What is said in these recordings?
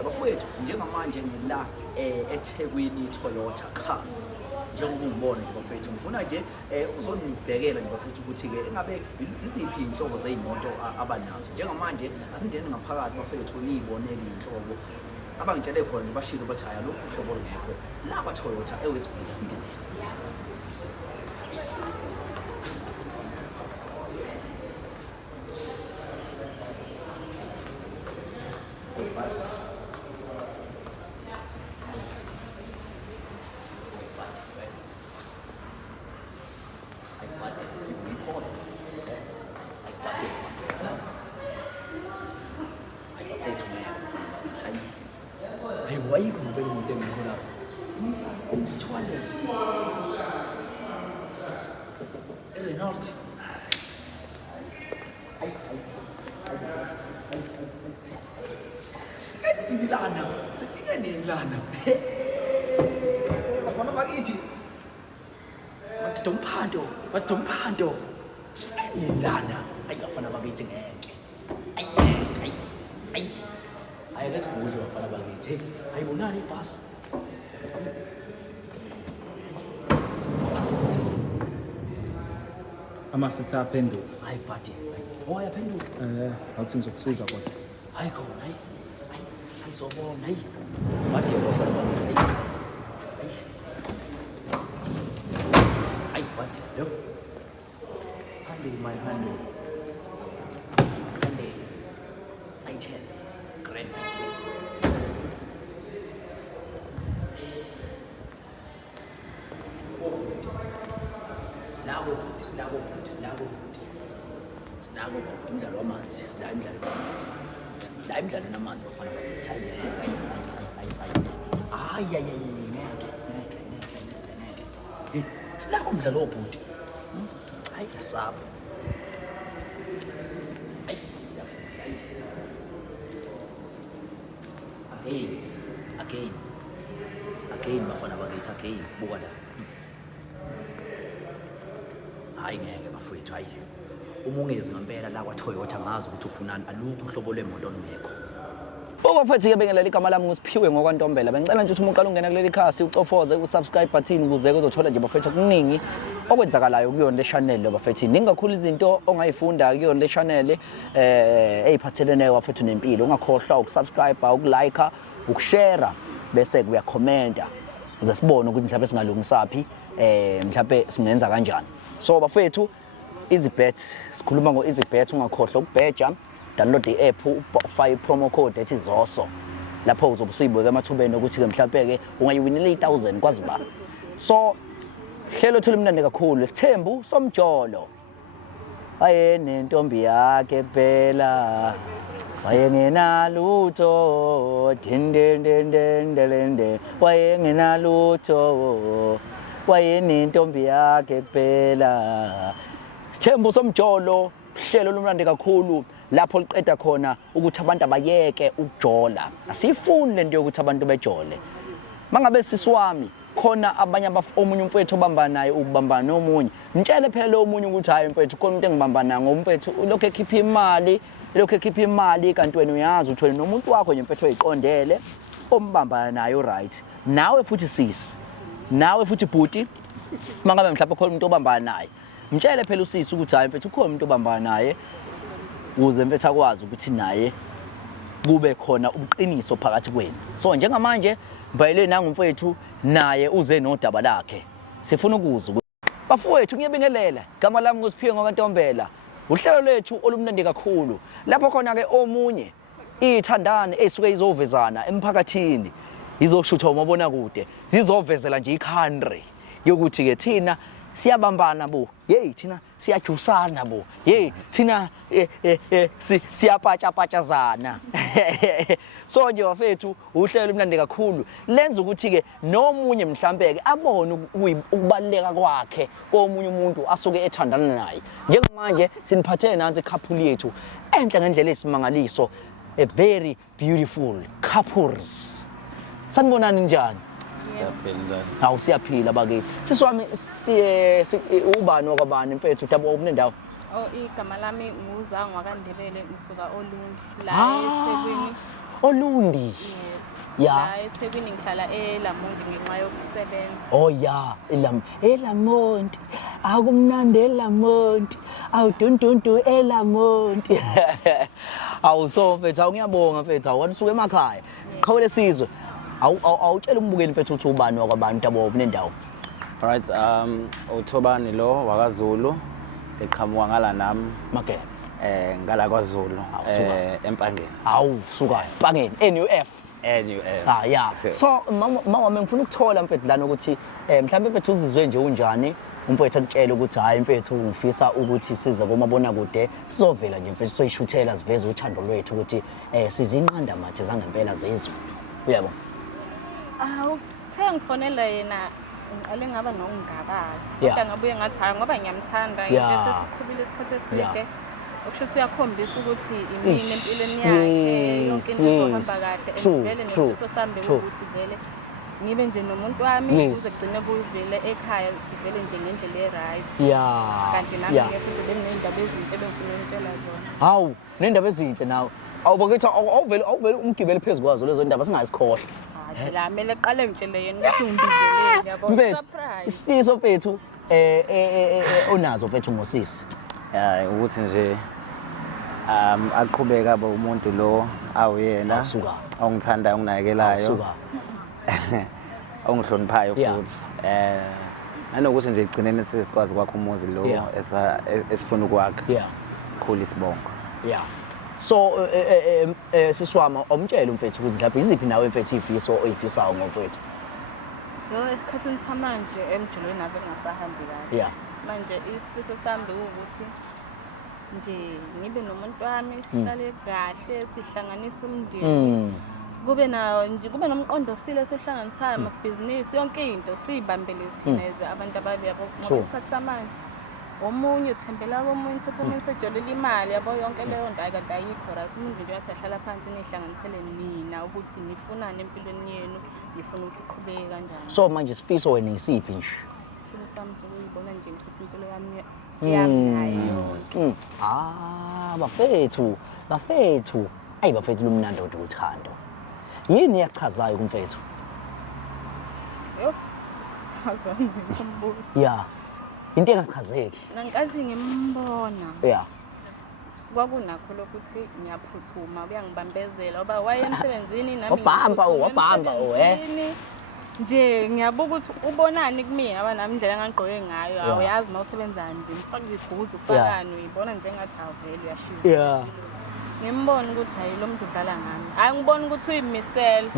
ngiyabingelela bafowethu njengamanje ngila eThekwini Toyota Cars njengoba ungibona nje bafowethu ngifuna nje uzonibhekela nje bafowethu ukuthi ke engabe iziphi inhlobo zezimoto abanazo njengamanje asindeni ngaphakathi bafowethu niyibonele inhlobo abangitshele khona nje bashilo bathi haya lokhu uhlobo lungekho laba Toyota ewesivile singenele why you comparing with them Renault Milana sifika nilana bafana bakithi batomphando sifika nilana ayafana bakithi ngeke ayi lesibhuzo bafana bakithi ayibonani ibhasi amasithi aphenduka hayi buddy yaphenduka awuthi ngizokusiza kodwa hayi khona hayi sobona hayi buddy bafana bakithi hayi buddy yo handle my handle I10 grand I10 Sinako umdlalo wamanzi sila imidlalo namanzi bafana bakithi ngeke sinako umdlalo wobhuti hayi yasaba again bafana bakithi again buka la hayi ngeke bafowethu hayi uma ungezi ngempela la kwaToyota ngazi ukuthi ufunani alukho uhlobo lwemoto olungekho bafowethu ke bengelela igama lami ngusiphiwe ngokwantombela bengicela nje ukuthi umuntu ungena kuleli khasi ucofoze usubscribe button ukuze uzothola nje bafowethu okuningi okwenzakalayo kuyona le channel lo bafowethu ningakhulu izinto ongayifunda kuyona le channel eziphathelene bafowethu nempilo ungakhohlwa ukusubscribe ukulike ukushare bese uyakhomenta ukuze sibone ukuthi mhlawumbe singalungisaphi mhlawumbe singenza kanjani so bafowethu EasyBet sikhuluma ngo-EasyBet ungakhohlwa ukubheja download i-app ufake promo code ethi ZOSO lapho uzobe usuyibeka emathubeni ukuthi ke mhlawumbe ke ungayiwinela 1000 kwazi ba so hlelo thula imnandi kakhulu Sithembu Somjolo wayenentombi yakhe phela wayengenalutho dendendendendende wayengenalutho wayenentombi yakhe phela Sithembu Somjolo hlelo lumnandi kakhulu lapho liqeda khona ukuthi abantu abayeke ukujola asifuni lento ukuthi abantu bejole mangabe sisiwami khona abanye omunye umfethu obamba naye ukubambana nomunye mtshele phela lo omunye ukuthi hayi mfethu khona umuntu engibambana ngomfethu lokho ekhipha imali kanti wena uyazi uthole nomuntu wakho nje mfethu oyiqondele ombambana naye right nawe futhi sisi nawe futhi bhuti mangabe mhlawumbe khona umuntu obambana naye mtshele phela usisi ukuthi hayi mfethu khona umuntu obambana naye ukuze mfethu akwazi ukuthi naye kube khona ubuqiniso phakathi kwenu so njengamanje mbayele nangumfethu naye uze nodaba lakhe sifuna ukuzwa bafowethu ngiyabingelela igama lami ngusiphiwe ngokwantombela uhlelo lethu olumnandi kakhulu lapho khona ke omunye ithandane esuke izovezana emphakathini izoshutha umabona kude zizovezela nje i-country yokuthi ke thina siyabambana bo thina siyajusana bo thina siyapatshapatshazana so nje bafethu uhlelo mnandi kakhulu lenza ukuthi ke nomunye mhlambe ke abone ukubaleka kwakhe komunye umuntu asuke ethandana naye njengamanje siniphathele nansi couple yethu enhle ngendlela esimangaliso a very beautiful couples sanibonani njani siyaphila siyaphila bakithi sisiwami ubani wakwabani mfethu dabo ubunendawo igama lami nguzangu wakandebele ngisuka Olundi la eThekwini Olundi Ya. La eThekwini ngihlala eLamonti ngenxa yokusebenza. Oh ya, eLamonti. Akumnandi eLamonti. Awudundundu eLamonti. So mfethu ngiyabonga mfethu awuthi usuke emakhaya. Qhawule sizwe. Awutshela umbukeli mfethu uthi ubani wakwabantu abo nendawo. Alright, uThobani lo wakaZulu eqhamuka ngala nami Make. ngala kwaZulu eMpangeni. Suka Empangeni NUF. NUF. Yeah. Okay. So mama ngifuna ukuthola mfethu lana ukuthi mhlawumbe mfethu uzizwe nje unjani umfethu akutshela ukuthi hayi mfethu ngifisa ukuthi size komabona kude sizovela nje mfethu soyishuthela siveze uthando lwethu ukuthi sizinqanda mathe zangempela zezwe. Uyabo? Uthe ngifonela yena ngiqale ngaba nokungabaza. Yeah. Kodwa ngabuye ngathi hayi ngoba ngiyamthanda Yeah. into sesiqhubile isikhathi eside. Yeah. Okusho ukuthi uyakhombisa ukuthi imini empilweni yakhe yonke into izohamba kahle True, vele true, nesifiso sami true. ukuthi vele ngibe nje nomuntu wami Yes. kuze kugcine kuvele ekhaya sivele nje ngendlela e-right. Yeah. Kanti nami Yeah. futhi benginey'ndaba ezinhle bengifuna ukutshela zona. Hawu, nendaba ezinhle nawe. Awubakithi awuvele umgibeli phezulu kwazo lezo ndaba singazikhohlwa. Phela kumele aqale ngitshele yena ukuthi ungibizeleni yabo. Mfethu, Surprise. isifiso mfethu onazo mfethu ngosisi. Yeah, ukuthi nje aqhubeka abe umuntu lo awuyena Awusuka. ongithandayo onginakekelayo Suka. ongihloniphayo Yeah. futhi nanokuthi nje igcineni sesikwazi kwakho umuzi lo Yeah. esifuna ukwakha Yeah. khulu isibongo. Yeah. So siswama omtshela umfethu ukuthi mhlawumbe iziphi nawe mfethu ifiso oyifisayo ngomfethu. Esikhathini samanje emjulweni abe ngasahambi kahle. Yeah. Manje isifiso sami ukuthi nje ngibe nomuntu wami sihlale kahle sihlanganise umndeni. Kube nawo nje kube nomqondo osile sohlanganisayo amabhizinisi yonke into siyibambele sina abantu ababi yabo ngoba isikhathi samanje omunye uthembela komunye uthatha omunye sejolela imali yabo yonke leyo nto kanti ayikho right umuntu nje wathi ahlala phansi nihlanganisele nina ukuthi nifunane empilweni yenu ngifuna ukuthi iqhubeke kanjani. So manje sifiso wena isiphi nje? Silo sami ukuyibona nje ukuthi impilo yami nayo. Bafethu. Ayi bafethu lumnandi nje uthando. Yini yachazayo kumfethu? Yo. Azanzi umbuzo. Yeah. Into engachazeki. Ngikathi ngimbona. Yeah. Kwakunakho lokuthi ngiyaphuthuma uyangibambezela ngoba waye emsebenzini nami wabhamba nje ngiyabuka ukuthi ubonani kumina abanami indlela engangigqoke ngayo awuyazi mawusebenza kanzima ufaka ibhuzu ufakani uyibona njengathi awuveli uyashiza. Yeah. Ngimbona ukuthi hayi lo muntu udlala ngami hayi ngibona ukuthi uyimisela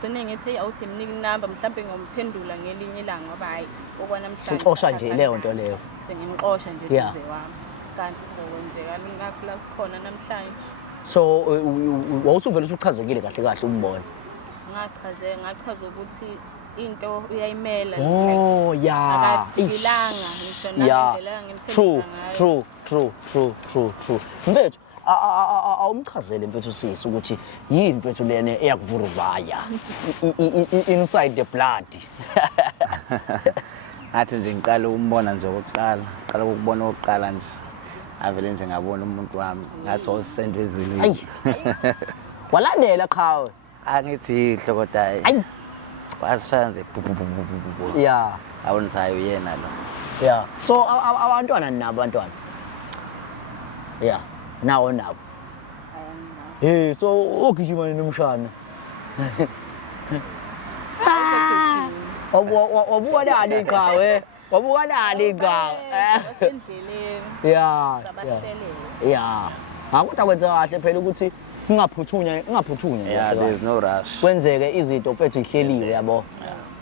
gcine ngithi hey awuthi mnika inamba mhlawumbe ngomphendula ngelinye ilanga ngoba hayi okwanamhlanje Sixosha nje leyo nto leyo. Sengimxosha nje duze wami kanti kwenzeka ngakho la sikhona namhlanje. So wawusuvela usuchazekile kahle umbona. Ngachaza ukuthi into uyayimela yeah. Akadilanga ngisho ngendlela ngemphendula. True. Mfethu awumchazele mfethu sisi ukuthi yini mfethu lena eyakuvuruvaya inside the blood. Ngathi nje ngiqala ukumbona nje okokuqala, qala ukubona okokuqala nje. Avele nje ngabona umuntu wami ngathi wawusendwe ezulwini. Walandela khawe. Angithi ihloko dayi. Ayi. Wasishaya nje. Yeah. Awunisayo yena lo. Yeah. So abantwana nabo abantwana. Yeah. Nawo nabo. So ogijima nomshana. Wabuka nani khawe? Wabuka nani khawe? Endleleni. Yeah. Sabahlelele. Kodwa kwenza kahle phela ukuthi ungaphuthunya. Yeah, there's no rush. Kwenzeke izinto mfethu ihleliwe yabo.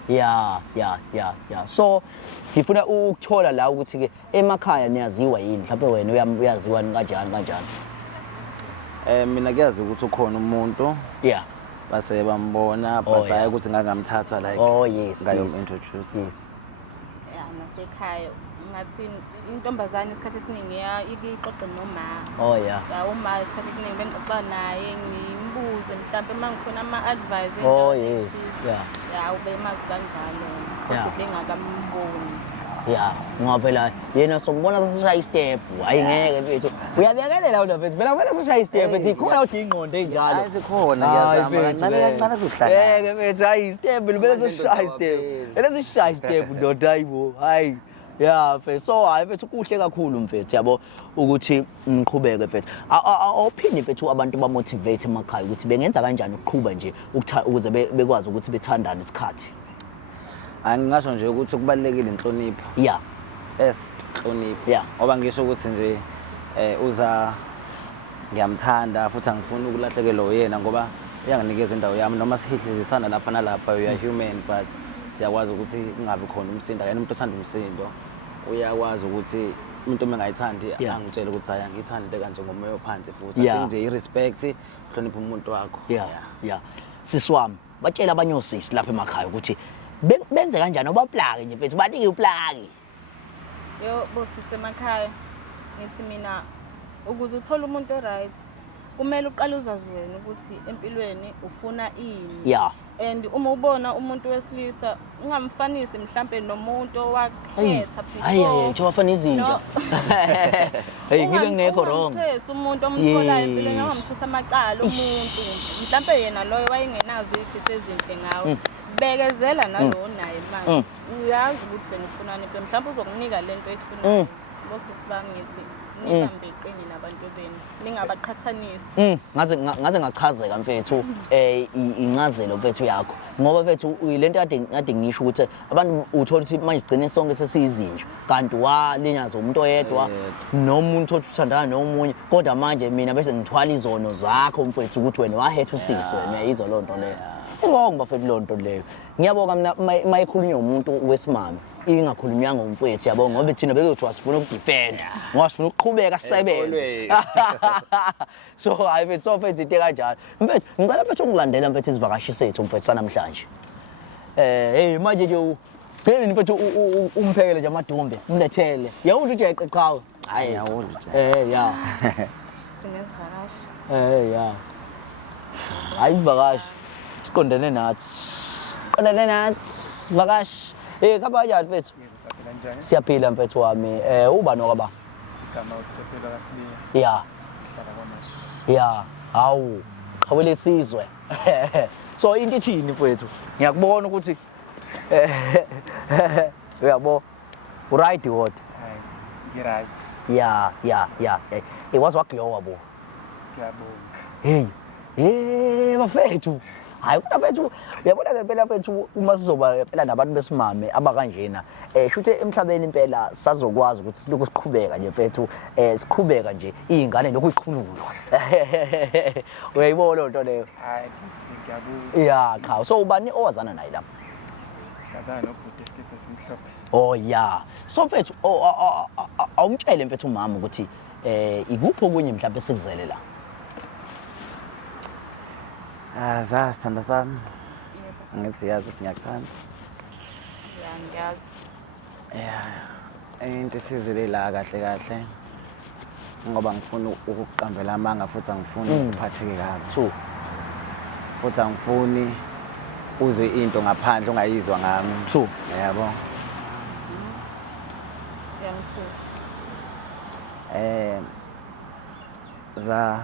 Yeah. So ngifuna ukuthola la ukuthi ke emakhaya niyaziwa yini mhlawumbe wena uyaziwa kanjani? Mina kuyazi ukuthi ukhona umuntu. Yeah. Base bambona but hayi ukuthi ngangamthatha like. Oh yes. Ngayom-introduce. Yes. Nasekhaya ngathi intombazane isikhathi esiningi ixoxe noma. Oh yeah. Uma isikhathi esiningi bengixoxa naye ngimbuze mhlawumbe mangifuna ama-advice. Oh yes. Yeah. Ube mazi kanjalo. Yeah. Kodwa bengakamboni. ya ngoba phela yena sombona sesishaya istep hayi ngeke mfethu uyabekelela wena mfethu phela kumele sishaya istep mfethu ikhona udinga ingqondo enjalo Hayi sikhona ngiyazama kancane kancane kuzohlala. ngeke mfethu hayi istep kumele sishaya istep kumele sishaya istep ndoda hayibo hayi ya mfethu so hayi mfethu kuhle kakhulu mfethu yabo ukuthi ngiqhubeke mfethu awuphinde mfethu abantu ba motivate emakhaya ukuthi bengenza kanjani ukuqhubha nje ukuze bekwazi ukuthi bethandane isikhathi. Angingasho nje ukuthi kubalekile inhlonipho. Yeah. First inhlonipho. Yeah. Ngoba ngisho ukuthi nje uza ngiyamthanda futhi angifuni ukulahlekelwa uyena ngoba uyanginikeza indawo yami noma sihlizisana lapha nalapha we are human but siyakwazi ukuthi kungabi khona umsindo yena umuntu othanda umsindo uyakwazi ukuthi umuntu mengayithandi angitshela ukuthi hayi ngithanda kanje ngomoya ophansi futhi nje irespect uhlonipha umuntu wakho. Yeah. Siswami batshela abanye osisi lapha emakhaya ukuthi benze kanjani obaplaki nje mfethu banike uplaki. Yo bosise emakhaya ngithi mina ukuze uthole umuntu oright kumele uqale uzazi wena ukuthi empilweni ufuna ini. Yeah. And uma ubona umuntu wesilisa ungamfanisi mhlambe nomuntu owakhetha before. Hayi nje wafana izinja. Hey ngibe ngekho wrong. Umuntu omtholayo empilweni ungamthusa amacala umuntu mhlambe yena loyo wayengenazo ifiso ezinhle ngawe. Bekezela nalo naye manje uyazi ukuthi wena ufunani mhlawumbe uzokunika lento eyifunayo bosisi bami ngithi nibambe iqinile nabantu benu ningabaqhathanisi. Ngaze ngachazeka mfethu incazelo mfethu yakho ngoba mfethu lento kade ngisho ukuthi abantu uthola ukuthi manje sigcine sonke sesiyizinja kanti walinyaza umuntu oyedwa nomuntu othandana nomunye kodwa manje mina bese ngithwala izono zakho mfethu ukuthi wena wahetha usisi wena yizo lonto leyo. Ngibonga mfethu lonto leyo. Ngiyabonga mina mayikhulunywa umuntu wesimame ingakhulunywa ngomfethu yabo ngoba thina bezothi wasifuna ukudefend ngoba sifuna ukuqhubeka sisebenze. So hayi mfethu so mfethu into kanjalo. Mfethu ngicela mfethu ukulandela mfethu izivakashi sethu mfethu sanamhlanje. Hey manje nje phela mfethu umphekele nje amadumbe umlethele. Yawuthi uthi ayiqeqhawe. Hayi yawuthi. Ya. Sinezivakashi. Ya. Hayi izivakashi. Siqondene nathi. Qondene nathi vakashi. Kaba kanjani mfethu? Ngisaphila kanjani? Siyaphila mfethu wami. Uba nokwaba? Igama uSiphephelo kaSibiya. Yeah. Ngihlala kwaMashu. Yeah. Hawu. Khawele sizwe. So into ithini mfethu? Ngiyakubona ukuthi uyabo. Right what? Hayi, ngi-right. Yeah. Was waklowa bo. Ngiyabonga. Hey bafethu. Hayi kodwa mfethu uyabona ngempela mfethu uma sizoba phela nabantu besimame abakanjena shuthe emhlabeni impela sazokwazi ukuthi silokhu siqhubeka nje mfethu siqhubeka nje izingane lokuyiqhululo. Uyayibona lonto leyo? Hayi, ngiyabuza. Yeah cha so ubani owazana naye lapha? Ngazana nobhuti esikephe simhlophe. Oh yeah. So mfethu awumtshele mfethu umama ukuthi ikuphi okunye mhlawumbe sikuzele la. Za sithanda sami. Ngithi yazi singakuthanda. Ya ngiyazi. Into esizile la kahle ngoba ngifuna ukuqambela amanga futhi angifuni ukuphatheke kabi. True. Futhi angifuni uzwe into ngaphandle ongayizwa ngami. True. Yabo. Yangifuna. Za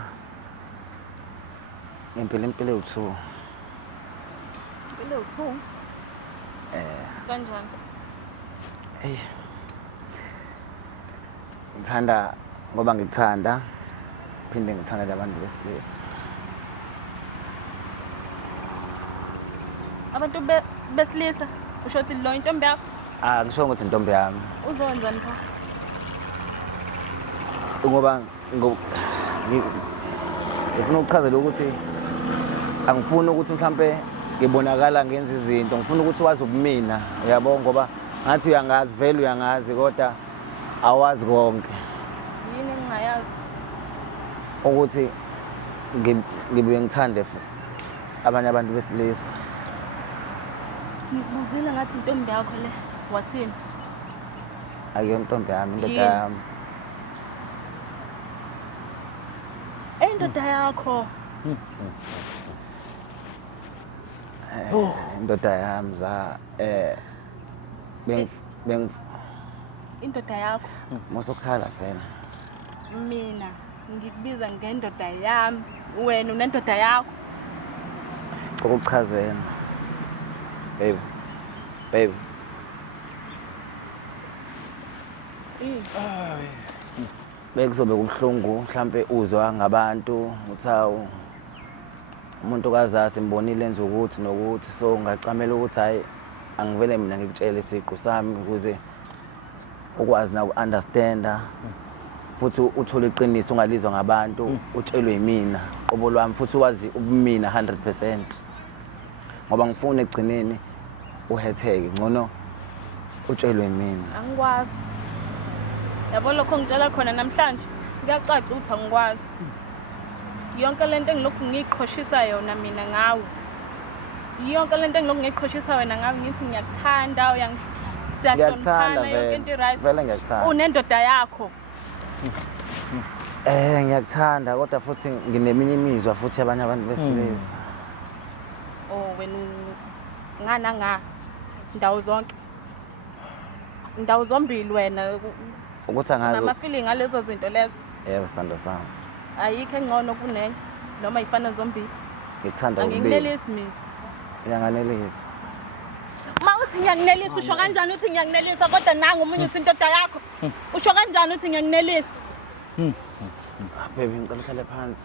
impilo u2. Impilo u2. Kanjani? Ngithanda ngoba ngikuthanda phinde ngithanda labantu besilisa. Abantu besilisa usho ukuthi lo intombi yakho? Ngisho ukuthi intombi yami. Uzowenzani pha? Ngoba ngifuna ukuchazela ukuthi angifuni ukuthi mhlambe ngibonakala ngenza izinto ngifuna ukuthi wazi ubumina uyabona ngoba ngathi uyangazi vele uyangazi kodwa awazi konke Yini engingayazi? ukuthi ngibe ngithande abanye abantu besilisa. Ngibuzile ngathi intombi yakho le wathini? Akiyo intombi yami indoda yami. Indoda yakho. Indoda yami za indoda yakho. Mosokhala phela. Mina ngikubiza ngendoda yami, wena unendoda yakho. Ukuchazena. Baby. Bekuzobe kubhlungu mhlambe uzwa ngabantu uthawu umuntu kazazi simbonile enza ukuthi nokuthi so ngacamela ukuthi hayi angivele mina ngikutshele isiqu sami ukuze ukwazi na uunderstanda futhi uthola iqiniso ungalizwa ngabantu utshelwe yimina qobo lwami futhi wazi ubumina 100% ngoba ngifuna egcineni uhetheke ngcono utshelwe yimina. Angikwazi. Yabo lokho ngitshela khona namhlanje kuyacaca ukuthi angikwazi. Yonke lento engilokhu ngiyiqhoshisa yona mina ngawe. Yonke lento engilokhu ngiyiqhoshisa wena ngawe ngithi ngiyakuthanda siyahloniphana yonke into right. Vele ngiyakuthanda. Unendoda yakho. Ngiyakuthanda kodwa futhi ngineminye imizwa futhi abanye abantu besilisa. Oh wena ngana ndawo zonke. Ndawo zombili wena Ukuthi angazi nama feeling ngalezo zinto lezo. Yebo sithando sami. Ayikho engcono kunenye noma ifana zombili. Ngikuthanda ukubili. Anginelisi mina. Uyanganelisa. Uthi ngiyanelisa usho kanjani uthi ngiyanelisa kodwa nanga umunye uthi indoda yakho. Usho kanjani uthi ngiyanelisa? Baby ngicela uhlale phansi.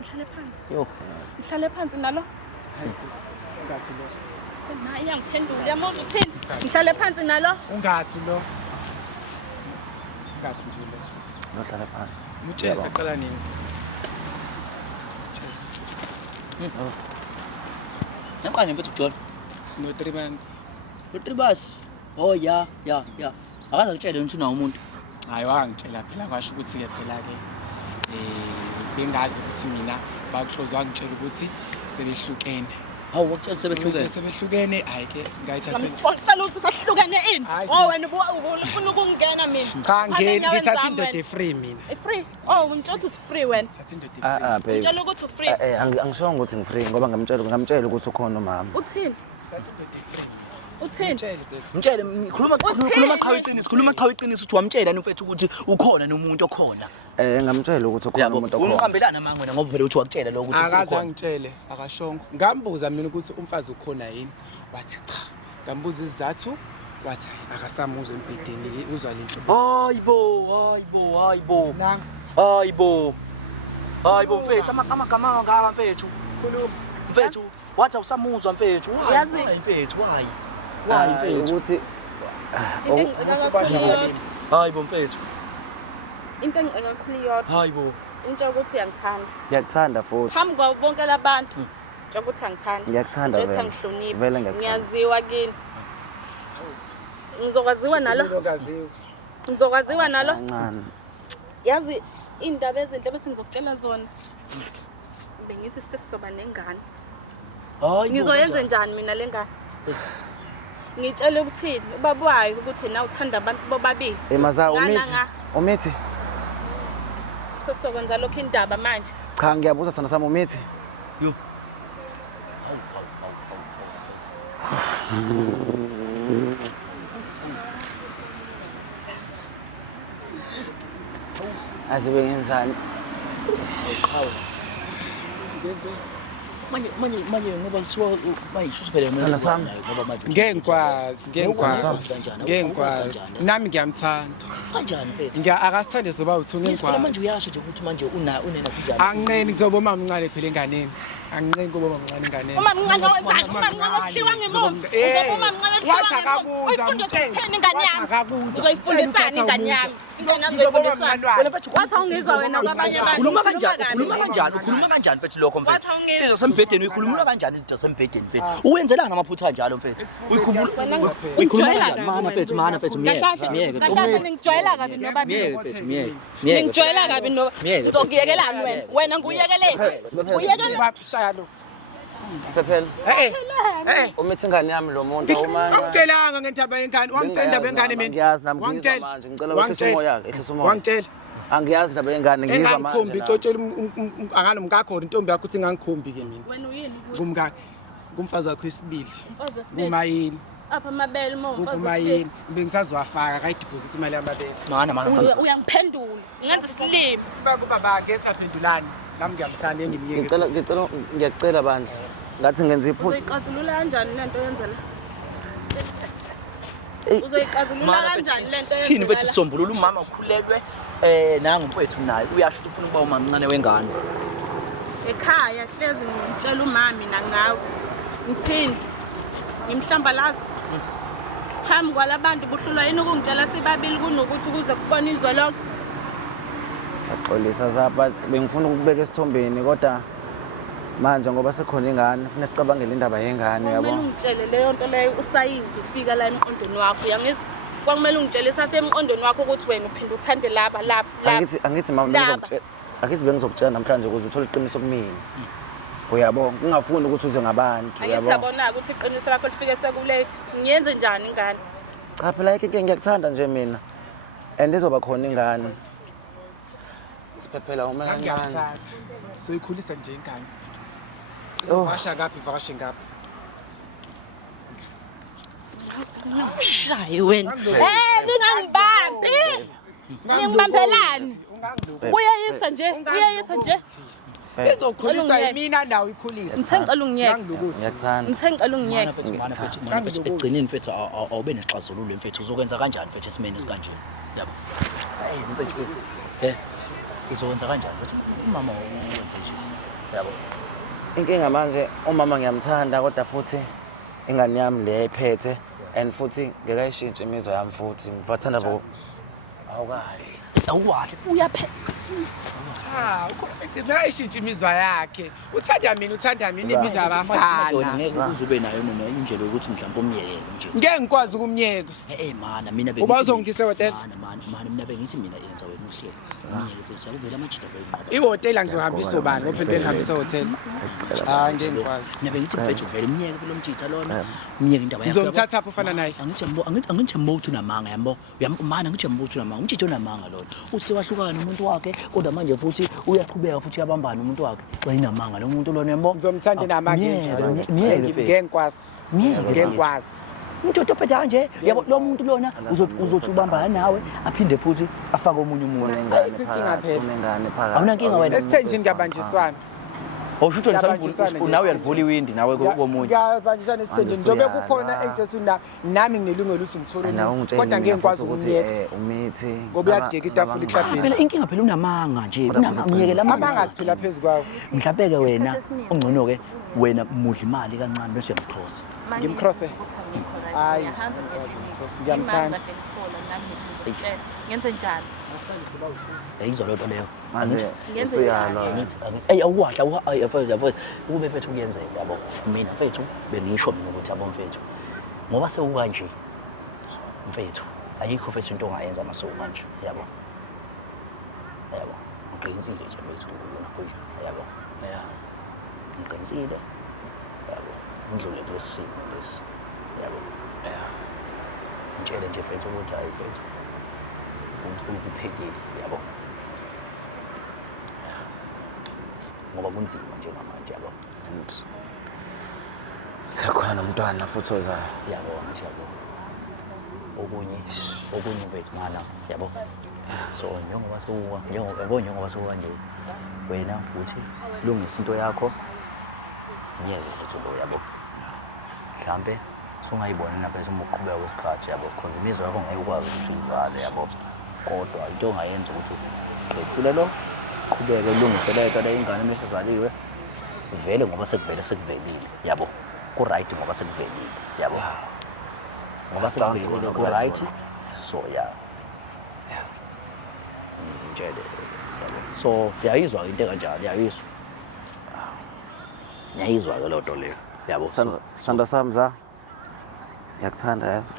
Uhlale phansi. Yo. Uhlale phansi nalo. Ungathi lo. Na iyangiphendula yamuzwa uthini? Ngihlale phansi nalo. Ungathi lo. Ungathi nje lo sisi. Uhlale phansi. Mutshela saqala nini? Naqani mfethu kujola. Sino 3 months. Utribas. Oh ya. Akaza kutshela ukuthi unawo umuntu. Hayi wangitshela phela kwasho ukuthi ke phela ke bengazi ukuthi mina bakuhloza wangitshela ukuthi sebehlukene. Hawu wakutshela sebehlukene. Sebehlukene hayi ke ngayithatha. Ngicela ukuthi sahlukene ini? Oh wena ufuna ukungena mina. Cha ngithatha indoda free mina. Free? Oh ngitshela ukuthi free wena. Thatha indoda free. Baby. Ngitshela ukuthi free. Angishongo ukuthi ngifree ngoba ngamtshela ukuthi ukhona umama. Uthini? Thatha indoda free. Uthini? Mtshele baby. Mtshele khuluma qhawe iqiniso, khuluma qhawe iqiniso ukuthi wamtshela mfethu ukuthi ukhona nomuntu okhona. Ngamtshela ukuthi ukhona umuntu okhona. Unqambelana manje wena ngoba phela uthi wakutshela lo ukuthi Akaze angitshele akashongo. Ngambuza mina ukuthi umfazi ukhona yini. Wathi cha. Ngambuza isizathu wathi akasamuzwe empedeni uzwa lenhlobo. Hayibo. Nanga. Hayibo mfethu amagama ngaka mfethu. Mfethu wathi awusamuzwa mfethu. Yazi Mfethu why mfethu? Ukuthi into engicela kakhulu. Hayibo mfethu. Into engicela kakhulu yodwa. Hayibo. Into ukuthi uyangithanda. ngiyakuthanda futhi. Phambi kwabo bonke labantu. Nje ukuthi angithanda. Ngiyakuthanda Nje ukuthi vele. angihloniphi. Vele ngiyakuthanda. Ngiyaziwa kini. Ngizokwaziwa nalo. Ungaziwa. Ngizokwaziwa nalo. Kancane. Yazi indaba ezinhle bese ngizokutshela zona. Bengithi sesizoba nengane. Hayibo. Ngizoyenza njani mina lengane? Ngitshela ukuthini ubaba wayo ukuthi na uthanda abantu bobabili. Maza Ngana. umithi. Sesokwenza lokho indaba manje. Cha ngiyabuza sana sami umithi. Yo. Azibe ngenzani? Qhawe. Manje ngoba kusiwa manje phela Sana sami. ngoba manje. Ngeke ngikwazi. Nami ngiyamthanda. Kanjani mfethu? Akasithande soba uthu Phela ngikwazi. manje uyasho nje ukuthi manje unena kanjani? Anginqeni kuzoba umama omncane phela enganeni. Anginqeni kuba umama omncane enganeni. Uma mncane wenzani? Uma mncane ophiwa ngemuva. Uzoba uma mncane ophiwa Wathi ngemuva. akabuza, Uyifunde mtshele. ukuthini ingane Wathi yami? akabuza. Uzoyifundisana ingane yami. Ingane yami uzoyifundisana. Wena mfethu Wathi awungizwa wena kwabanye abantu. Ukhuluma kanjani mfethu lokho mfethu? Wathi awungizwa. Izo sembhedeni uyikhuluma kanjani izinto sembhedeni mfethu? Uwenzelana amaphutha njalo mfethu. Uyikhuluma kanjani? Mana mfethu miyeke. Kahle ningijwayela kabi noba Miyeke mfethu miyeke. ngijwayela kabi noba Miyeke. uzokuyekelani wena? Wena nguyekeleni. Uyekele. Bashaya lo. Siphephela. Umithi ingane yami lo muntu umanye. Angitshelanga ngendaba yengane. Wangitshela indaba yengane mina. Ngiyazi nami ngizwa manje ngicela wehlise umoya yakhe, ehlise umoya. Wangitshela. Angiyazi indaba yengane ngizwa manje. Engangikhombi ixotshela angani umkakho intombi yakho uthi ngangikhombi ke mina. Wena uyini? Ngumkakhe. Ngumfazi wakho esibili. Umfazi wesibili. Umayini. apha amabele uma Uma umfazi yini bengisazowafaka kayideposit imali yamabele. Mana uyangiphendula ngenza isilimi Siba kubaba ngeke singaphendulani. Nami ngiyamthanda engimyeke. Ngiyacela bandla. Ngathi ngenza iphutha. uzoyixazulula kanjani lento yenza la uzoyixazulula kanjani lento Sithini bethi sisombulula umama ukhulelwe nangu mfowethu naye uyasho ukuthi ufuna ukuba umamncane wengane. ekhaya hlezi ngitshela umami nangawe ngithini ngimhlambalaza phambi kwalabantu buhlulwa yini ukungitshela sibabili kunokuthi kuze kubona izwe lonke Yaxolisa zapha bengifuna ukubeka esithombeni kodwa manje ngoba sekhona ingane ufuna sicabangele indaba yengane kumele yabo. ungitshele leyo nto leyo usayizi ufika la emqondweni wakho uyangizwa kwakumele ungitshele isafe emqondweni wakho ukuthi wena uphinda uthande laba Angithi mama bengizokutshela namhlanje ukuze uthole iqiniso kumina. Uyabo ngingafuni ukuthi uze ngabantu angithi yabo. yabona ukuthi iqiniso lakho lifike sekulethe ngiyenze njani ingane Cha phela yike ngiyakuthanda nje mina. And izoba khona ingane. Siphephela uma kancane. Ngiyamthanda. Soyikhulisa nje ingane. Izovasha ngaphi ivakashe ngaphi. shaye wena ningangibambi ningibambelani uyayisa nje Ezokhulisa yimina nawe ikhulisa. ngithe ngicela ungiyeke Ngiyakuthanda. ngithe ngicela ungiyeke Mana mfethu egcineni mfethu awube nesixazululo mfethu uzokwenza kanjani mfethu esimeni esikanjeni yabo. Hey mfethu uzokwenza kanjani mfethu umama wenze nje yabo. Inkinga manje umama ngiyamthanda kodwa futhi ingane yami le ephethe and futhi ngekayishintshe imizwa yami futhi ngivathanda bo. Awukahle. Awukahle uyaphe Ngiyayishintsha imizwa yakhe. Uthanda mina imizwa yabafana. ngeke uzube nayo noma indlela yokuthi mhlawumbe umyeke nje. Ngeke ngikwazi ukumyeka. Mana mina Uba uzongisa hotel? Mana mina bengithi mina yenza wena uhlelo. Umyeke bese akuvela amajita bayinqoba. Ihotela ngizohambisa ubani ngoba phela ngihambisa hotel. Hayi nje ngikwazi. Mina bengithi mfethu vele umyeke kulo mjita lona. Umyeke indaba yakho. Ngizomthatha apho ufana naye. Angithi mbothu namanga yambo. Mana ngithi mbothu namanga. Umjita onamanga lona. Usewahlukana nomuntu wakhe kodwa manje futhi uyaqhubeka futhi uyabambana umuntu wakhe. Wayinamanga lo muntu lona yambo. Ngizomthanda namanga njalo. Ngeke ngikwazi. Ngeke ngikwazi. Umuntu ophethe kanje yabo lo muntu lona uzothi ubambana nawe aphinde futhi afake omunye umuntu. Unengane phakathi. Awunankinga wena. Esithenjini ngabanjiswana. Awusho nawe uyalivula iwindi nawe komunye. Ngabanjiswana esithenjini njengoba kukhona engisuna nami nginelungelo ukuthi ngithole umuntu. Kodwa ngeke ngikwazi ukumyeka. Umithi. Ngoba uyadeka itafula iqabheni. Phela inkinga phela unamanga nje. Unamyekela Amanga asiphila phezulu kwawo. Mhlawumbe ke wena ongcono ke wena mudla imali kancane bese uyamkhosa. Ngimcrosse. Hayi. Ngiyamthanda. ngenze njani Yayizwa lento leyo. Manje Ngenze usuyalwa. Awukahle awukahle ube mfethu kuyenzeka yabo. Mina mfethu bengisho mina ukuthi yabo mfethu. Ngoba sewukanje mfethu ayikho mfethu into ongayenza masewukanje yabo. Yabo. Ngiqinisile nje mfethu ukubona konje yabo. Ngiqinisile. Yabo. Ngidlule kulesi simo lesi. Yabo. Ngitshele nje mfethu ukuthi hayi mfethu. Ukuphekile yabo. Ngoba kunzima nje manje yabo. And khona nomntwana futhi ozayo. Yabo nje yabo. Okunye mfethu mana yabo. So njengoba sewuka nje wena uthi lungisa into yakho. Ngiyeke ukuthi lo yabo. Mhlambe sungayibona naphezulu uma uqhubeka kwesikhathi yabo because imizwa yakho ngeke ukwazi ukuthi uyivale yabo. Kodwa into ongayenza ukuthi uqhethile lo qhubeke ulungiselele le ingane mesizaliwe vele ngoba sekuvelile yabo ku right ngoba sekuvelile yabo ngoba sekuvelile ku right so ngitshele so yayizwa into kanjani yayizwa ke lo nto leyo yabo Sanda Samza. Ngiyakuthanda yazi.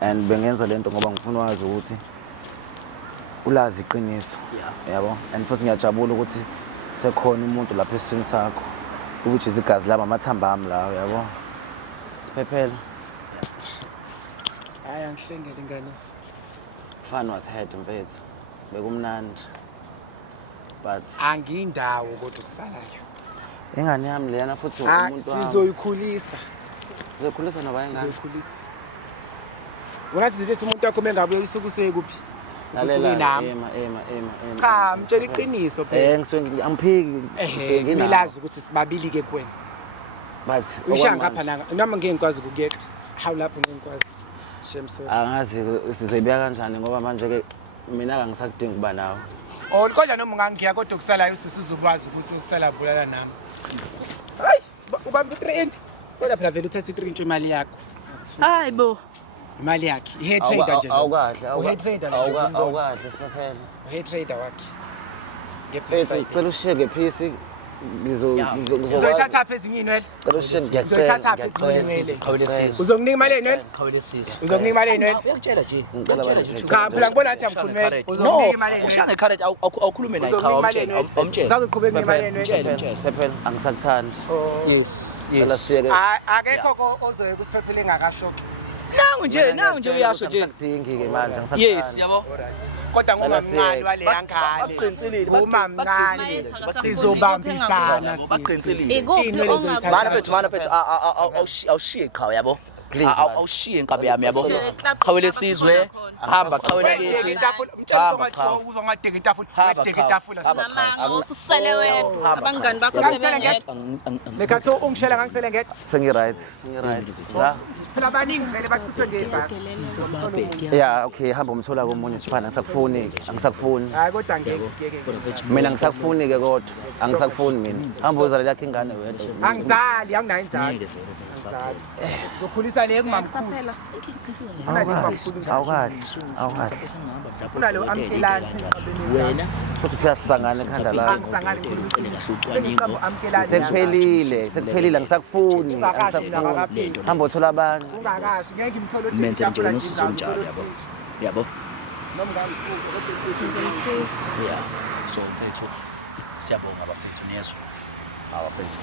And bengenza lento ngoba ngifuna wazi ukuthi ulazi iqiniso. Yabo. And futhi ngiyajabula ukuthi sekhona umuntu lapha esithini sakho. Ukuthi izigazi laba amathamba ami lawo yabo. Siphephela. Hayi angihlengele ingane. Fun was head mfethu. Bekumnandi. But Angiyindawo kodwa kusalayo. ingane yami leyana futhi umuntu wami. Sizoyikhulisa. Uzokhulisa nabayengane. sizokhulisa. Ungathi nje umuntu wakho mengabuye usuku useyekuphi? Usuke nami. Ema. Cha, mtshela iqiniso phela. Ngisuke angiphiki. Ngimelazi ukuthi sibabili ke kuwena. Bathi Uyishaya ngapha noma ngeke ngikwazi ukuyeka. Hawu lapho ngeke ngikwazi. Shemso. angazi sizoyibeka kanjani ngoba manje ke mina angisakudingi kuba nawe. Oh, kodwa noma ungangiya kodwa kusalayo usisi uzokwazi ukuthi ukusala bulala nami. Hayi, ubamba 3 kodwa phela vele uthatha 3 imali yakho. Hayibo. Imali yakhe. I-hair trader nje. Awukahle, U-hair trader nje. awukahle siphela. U-hair trader wakhe. Mfethu ngicela ushiyeke phisi Uzoyithatha apha ezinye inwele. Ngicela ushiyeke Uzoyithatha apha ezinye inwele. Uzonginika imali ey'nwele? Uzokunika imali ey'nwele? Uyakutshela nje. Cha, phela ngibona ngathi awukhulumela. No, Uzokunika imali ey'nwele. ushaya ngekharethi awukhulume naye cha awumtshela. Sakuqhubeka imali ey'nwele. Mtshele. angisakuthandi. Yes, Ngicela siyeke. Akekho ozoyeka usiphephele engakashoki. Nangu nje uyasho nje. Dingi ke manje angisakuthandi. Yes, yabo. Kodwa ngoma mncane waleya ngane. Ngoma mncane sizobambisana Baqinselile. Ikuphi Mana fethu awushiye iqhawe yabo. Awushiye inkabi yami yabo. Qhawe lesizwe, hamba qhawe lakithi. uzongadinga itafula wedinga itafula usale wena abangani bakho sebengekho lekhathi ungishela ngangisele ngedwa Sengi-right. Za. phela abaningi vele bathuthwe ngebhasi Yeah, okay, hamba umthola komunye sifana angisakufuni. hayi kodwa ngeke Mina angisakufuni ke kodwa. Angisakufuni mina. Hamba uzalela yakhe ingane wena. angizali anginayo inzalo angizali uzokhulisa le kumamkhulu Awukahle. ufuna lo amkelani Wena Futhi siyasangana ekhanda lakho. angisangani ngikhuluma amkelani Sekuphelile angisakufuni. Hamba uthola abantu. ungakashi ngeke ngimthole menze njengona usizomtshalo yabo. Yabo. noma ngangithuka Yeah. So mfethu siyabonga abafethu nezwe. Abafethu.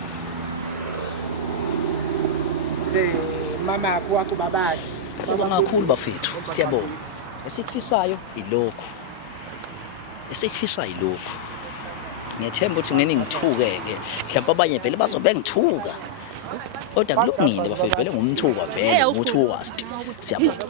mama yakho wakho babali Siyabonga kakhulu bafethu. Siyabonga. Esikufisayo ilokho. Esikufisayo ilokho. Ngiyethemba ukuthi ngene ngithukeke. Mhlawumbe abanye vele bazobe ngithuka. Kodwa kulungile bafethu vele ngumthuka vele nguthuka. Siyabonga.